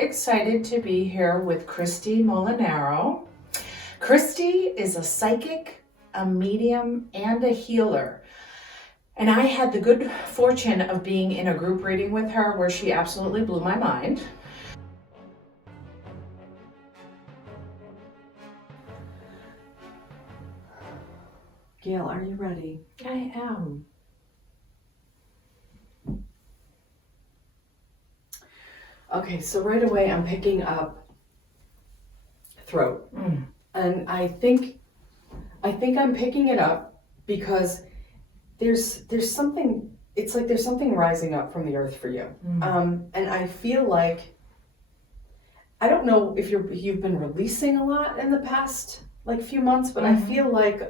excited to be here with Kristie Molinaro. Kristie is a psychic, a medium, and a healer. And I had the good fortune of being in a group reading with her where she absolutely blew my mind. Gail, are you ready? I am. Okay, so right away I'm picking up throat. And I think I'm picking it up because there's something, it's like there's something rising up from the earth for you. And I feel like, I don't know if you've been releasing a lot in the past like few months, but I feel like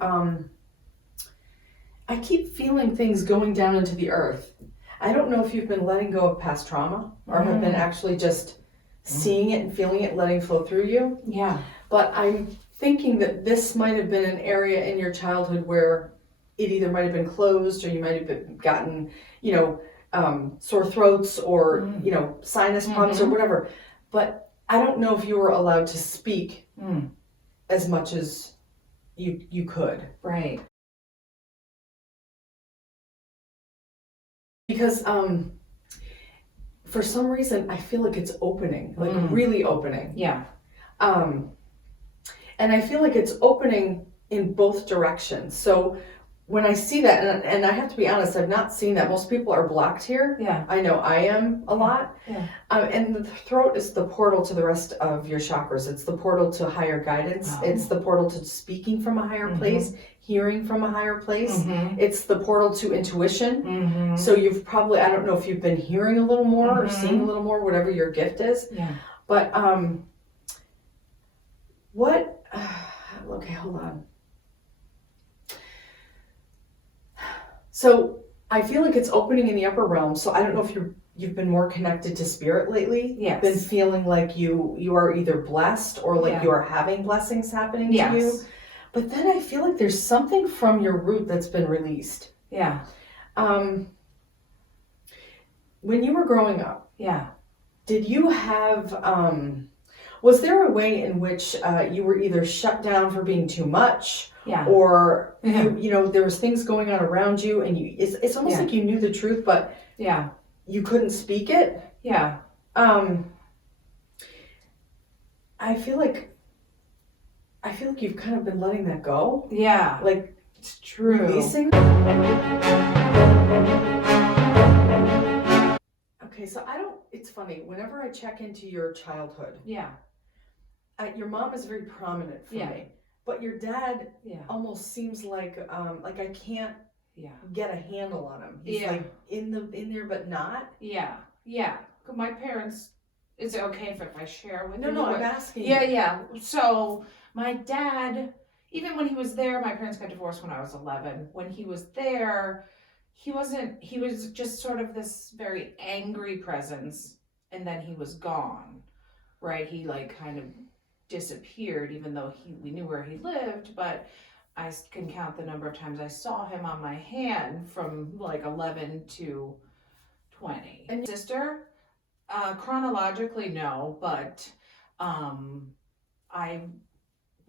I keep feeling things going down into the earth. I don't know if you've been letting go of past trauma or have been actually just seeing it and feeling it, letting flow through you. Yeah. But I'm thinking that this might have been an area in your childhood where it either might have been closed or you might have gotten, sore throats or, sinus problems or whatever. But I don't know if you were allowed to speak as much as you could. Right. Because for some reason I feel like it's opening, like really opening. Yeah. And I feel like it's opening in both directions. So when I see that, and I have to be honest, I've not seen that. Most people are blocked here. Yeah. I know I am a lot. Yeah. And the throat is the portal to the rest of your chakras. It's the portal to higher guidance. Wow. It's the portal to speaking from a higher place, hearing from a higher place. It's the portal to intuition. So you've probably, I don't know if you've been hearing a little more or seeing a little more, whatever your gift is. Yeah. But okay, hold on. So I feel like it's opening in the upper realm. So I don't know if you've been more connected to spirit lately. Yes. Been feeling like you are either blessed or like you are having blessings happening to you. But then I feel like there's something from your root that's been released. Yeah. When you were growing up, did you have was there a way in which you were either shut down for being too much? Or there was things going on around you, and it's almost like you knew the truth, but you couldn't speak it. I feel like you've kind of been letting that go. Yeah. Like it's true. Releasing. Okay, so it's funny, whenever I check into your childhood, your mom is very prominent for me. But your dad almost seems like I can't get a handle on him. He's like in there but not. My parents, is it okay if I share with you? No, I'm asking. Yeah. So my dad, even when he was there, my parents got divorced when I was 11. When he was there, he was just sort of this very angry presence, and then he was gone, right? He like kind of disappeared, even though we knew where he lived, but I can count the number of times I saw him on my hand from like 11 to 20. And sister, chronologically no, but I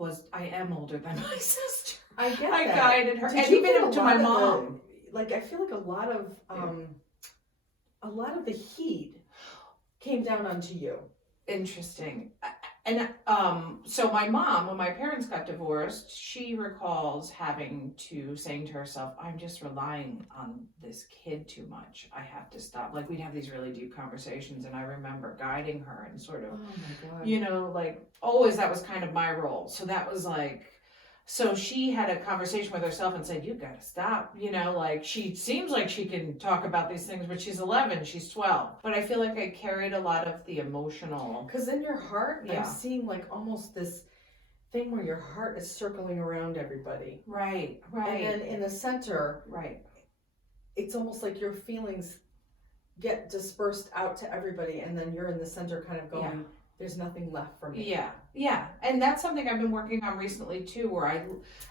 am older than my sister. I get I that. guided her, Did and you even get to my mom. I feel like a lot of the heat came down onto you. Interesting. And so my mom, when my parents got divorced, she recalls saying to herself, I'm just relying on this kid too much. I have to stop. Like we'd have these really deep conversations, and I remember guiding her and sort of, like always that was kind of my role. So that was like, so she had a conversation with herself and said, you gotta stop, like she seems like she can talk about these things, but she's 11, she's 12. But I feel like I carried a lot of the emotional. Because in your heart, I'm seeing like almost this thing where your heart is circling around everybody. Right. And then in the center, it's almost like your feelings get dispersed out to everybody, and then you're in the center kind of going, there's nothing left for me. Yeah. And that's something I've been working on recently too, where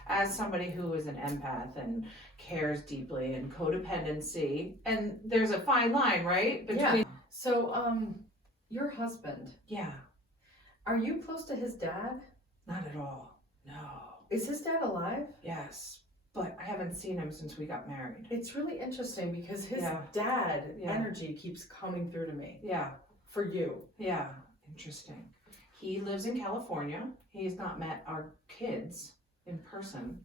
as somebody who is an empath and cares deeply, and codependency, and there's a fine line, right? Between. So, your husband, Yeah. are you close to his dad? Not at all. No. Is his dad alive? Yes. But I haven't seen him since we got married. It's really interesting because his Yeah. dad Yeah. energy keeps coming through to me. Yeah. For you. Yeah. Interesting. He lives in California. He's not met our kids in person.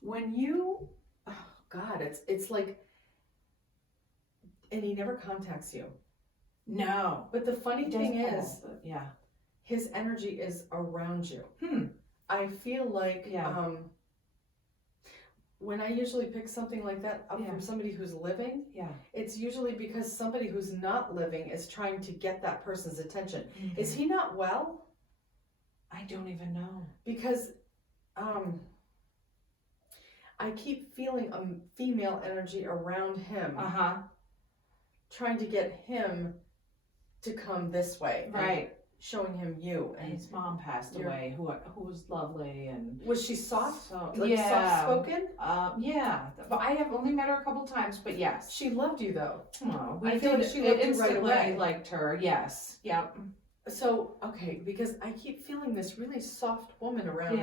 When you, oh God, it's like, and he never contacts you. No. But the funny He does thing call, is, but yeah. his energy is around you. Hmm. I feel like, Yeah. when I usually pick something like that up Yeah. from somebody who's living, Yeah. it's usually because somebody who's not living is trying to get that person's attention. Mhm. Is he not well? I don't even know. Because I keep feeling a female energy around him, trying to get him to come this way. Right. Showing him you. And his mom passed away, who was lovely, and was she soft? so, Like yeah, soft spoken? Yeah. But I have only met her a couple times, but yes. She loved you though. Oh, I feel like she loved you right away. Liked her. Yes. Yep. So okay, because I keep feeling this really soft woman around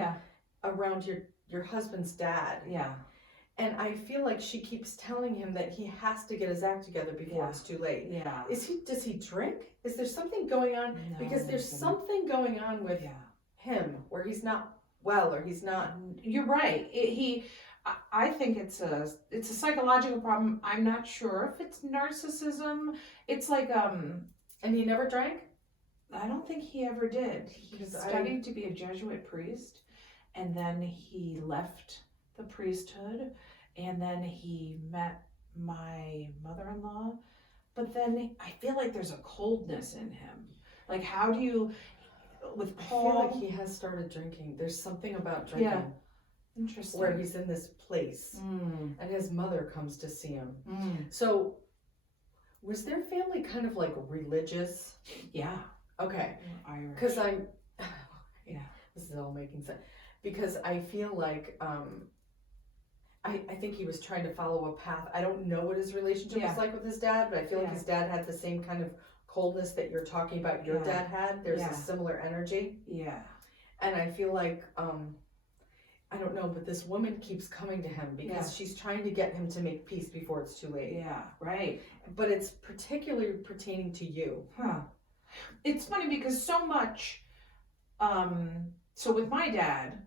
around your husband's dad. Yeah. And I feel like she keeps telling him that he has to get his act together before it's too late. Yeah. Does he drink? Is there something going on? No, because there's something going on with him where he's not well, or he's not. You're right. I think it's a psychological problem. I'm not sure if it's narcissism. It's like And he never drank? I don't think he ever did. He studied to be a Jesuit priest, and then he left the priesthood, and then he met my mother-in-law, but then I feel like there's a coldness in him. Like, how do you, with Paul? I feel like he has started drinking. There's something about drinking. Yeah. Interesting. Where he's in this place, and his mother comes to see him. So, was their family kind of like religious? Yeah. Okay. Irish. Because this is all making sense. Because I feel like, I think he was trying to follow a path. I don't know what his relationship was like with his dad, but I feel like his dad had the same kind of coldness that you're talking about your dad had. There's a similar energy. Yeah. And I feel like, I don't know, but this woman keeps coming to him because she's trying to get him to make peace before it's too late. Yeah, right. But it's particularly pertaining to you. Huh. It's funny because so much, so with my dad,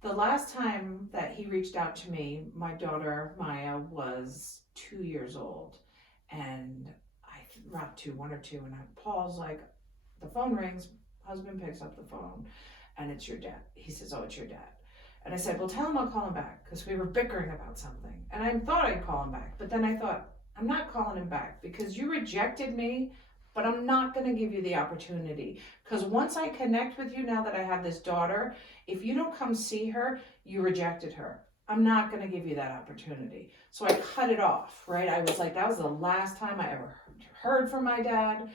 the last time that he reached out to me, my daughter Maya was 2 years old, and not two, 1 or 2, and Paul's like, the phone rings, husband picks up the phone, and it's your dad. He says, oh, it's your dad. And I said, well, tell him I'll call him back, because we were bickering about something. And I thought I'd call him back, but then I thought, I'm not calling him back, because you rejected me, but I'm not going to give you the opportunity. Because once I connect with you, now that I have this daughter, if you don't come see her, you rejected her. I'm not going to give you that opportunity. So I cut it off, right? I was like, that was the last time I ever heard from my dad.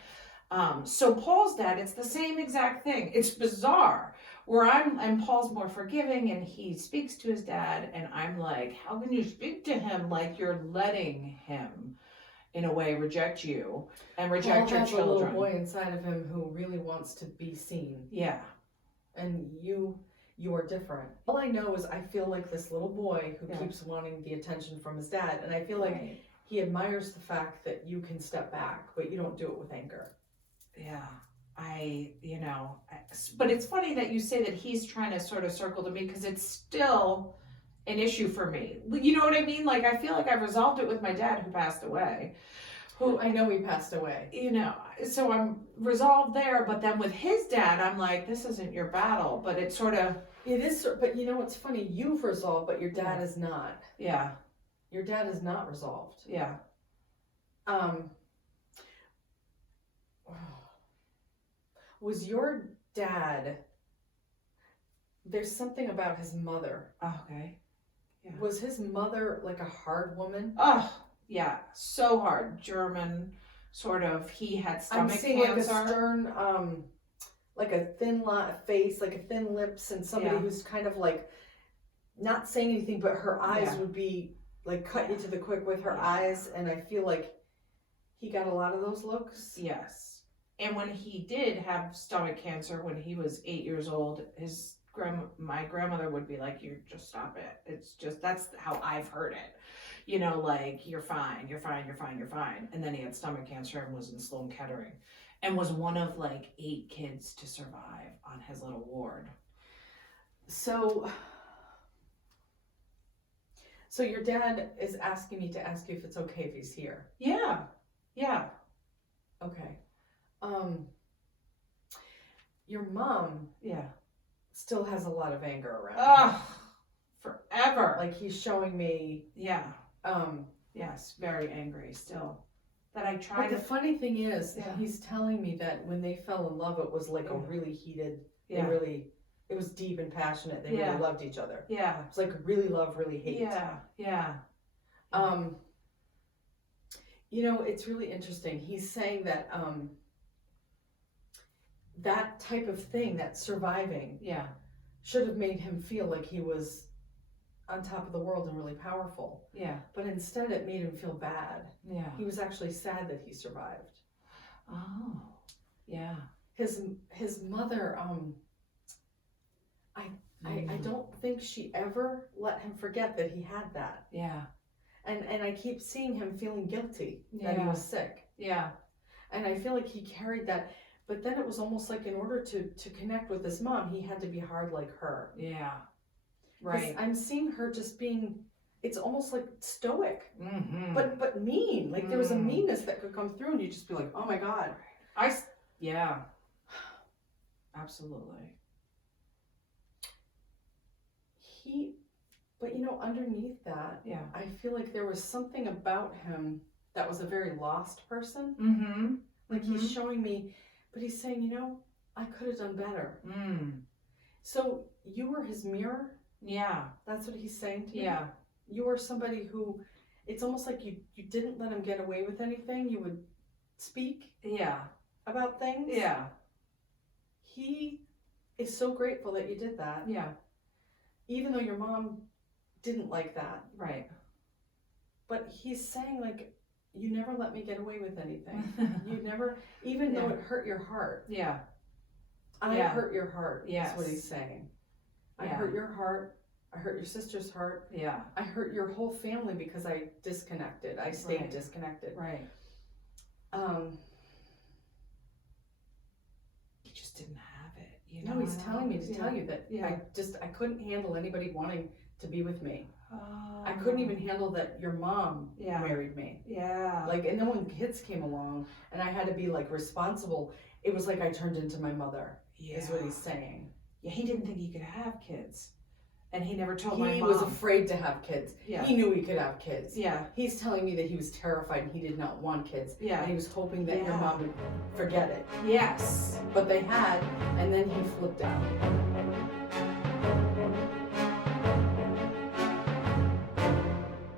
So Paul's dad, it's the same exact thing. It's bizarre. And Paul's more forgiving, and he speaks to his dad, and I'm like, how can you speak to him like you're letting him, in a way, reject you and reject your children? Paul has a little boy inside of him who really wants to be seen. Yeah. And you are different. All I know is I feel like this little boy who keeps wanting the attention from his dad, and I feel like he admires the fact that you can step back, but you don't do it with anger. Yeah. But it's funny that you say that he's trying to sort of circle to me, because it's still an issue for me. You know what I mean? Like, I feel like I've resolved it with my dad, who passed away. Who I know he passed away. So I'm resolved there, but then with his dad, I'm like, this isn't your battle, but it's sort of... It is, but what's funny? You've resolved, but your dad is not. Yeah. Your dad is not resolved. Yeah. Was your dad, there's something about his mother. Oh, okay. Yeah. Was his mother like a hard woman? Oh, yeah. So hard. German, sort of. He had stomach I'm seeing cancer. like a stern, like a thin face, like a thin lips, and somebody who's kind of like not saying anything, but her eyes would be like cut you to the quick with her eyes, and I feel like He got a lot of those looks? Yes. And when he did have stomach cancer when he was 8 years old, my grandmother would be like, "You just stop it. It's just, that's how I've heard it. You know, like, you're fine, you're fine, you're fine, you're fine." And then he had stomach cancer and was in Sloan Kettering and was one of like 8 kids to survive on his little ward. So your dad is asking me to ask you if it's okay if he's here. Yeah. Yeah. Okay. Your mom Yeah. still has a lot of anger around him. Ugh. Forever. Like he's showing me. Yeah. Yes. Very angry still. That I But tried the to. funny thing is, Yeah. he's telling me that when they fell in love, it was like a really heated. Yeah. It was deep and passionate. They Yeah. really loved each other. Yeah. It was like really love, really hate. Yeah. Yeah. You know, it's really interesting. He's saying that that type of thing, that surviving, Yeah. should have made him feel like he was on top of the world and really powerful. Yeah. But instead it made him feel bad. Yeah. He was actually sad that he survived. Oh. Yeah. His mother, I don't think she ever let him forget that he had that. Yeah. And I keep seeing him feeling guilty that he Yeah. was sick. Yeah. And I feel like he carried that. But then it was almost like in order to connect with his mom, he had to be hard like her. Yeah. 'Cause Right. I'm seeing her just being, it's almost like stoic, Mm-hmm. but mean. Like there was a meanness that could come through and you'd just be like, oh my God. Yeah. Absolutely. But you know, underneath that, Yeah. I feel like there was something about him that was a very lost person. Mm-hmm. Like he's showing me, but he's saying, you know, I could have done better. Mm. So you were his mirror? Yeah. That's what he's saying to me? Yeah. You were somebody who, it's almost like you didn't let him get away with anything. You would speak Yeah. about things. Yeah. He is so grateful that you did that. Yeah. Even though your mom didn't like that. Right. But he's saying, like, you never let me get away with anything. You never, even though it hurt your heart. Yeah. I hurt your heart, Yes. is what he's saying. I Yeah. hurt your heart. I hurt your sister's heart. Yeah. I hurt your whole family because I disconnected. I stayed Right. disconnected. Right. He just didn't have it. You know? No, he's telling me to tell you that Yeah. I couldn't handle anybody wanting to be with me. Oh. I couldn't even handle that your mom Yeah. married me. Yeah. Like, and then when kids came along and I had to be like responsible, it was like I turned into my mother, is what he's saying. Yeah, he didn't think he could have kids. And he never told my He mom. was afraid to have kids. Yeah. He knew he could have kids. Yeah. He's telling me that he was terrified and he did not want kids. Yeah. And he was hoping that your Yeah. mom would forget it. Yes. But they had, and then he flipped out.